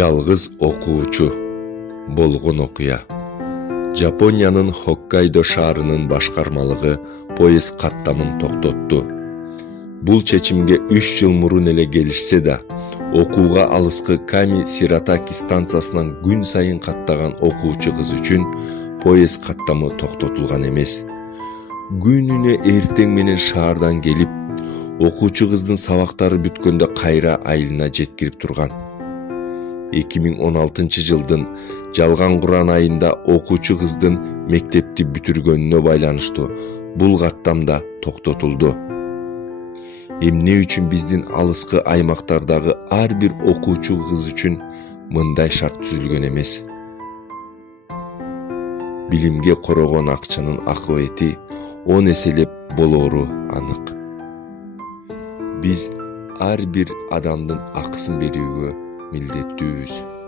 Жалгыз окуучу болгон окуя. Жапониянын Хоккайдо шаарынын башкармалыгы поезд каттамын токтотту. Бул чечимге 3 жыл мурун эле келишсе да, окууга алыскы Ками Сиратаки станциясынан күн сайын каттаган окуучу кыз үчүн поезд каттамы токтотулган эмес. Күнүнө эртең менен шаардан келип, окуучу кыздын сабактары бүткөндө кайра айылына жеткирип турган. 2016 жылдын жалган Куран айында окуучу кыздын мектепти бүтүргөнүнө байланыштуу бул каттам да токтотулду. Эмне үчүн биздин алыскы аймактардагы ар бир окуучу кыз үчүн мындай шарт түзүлгөн эмес? Билимге корогон акчанын акыбети 10 эселеп болоору анык. Биз ар бир адамдын акысын берүүгө милдеттүүбүз.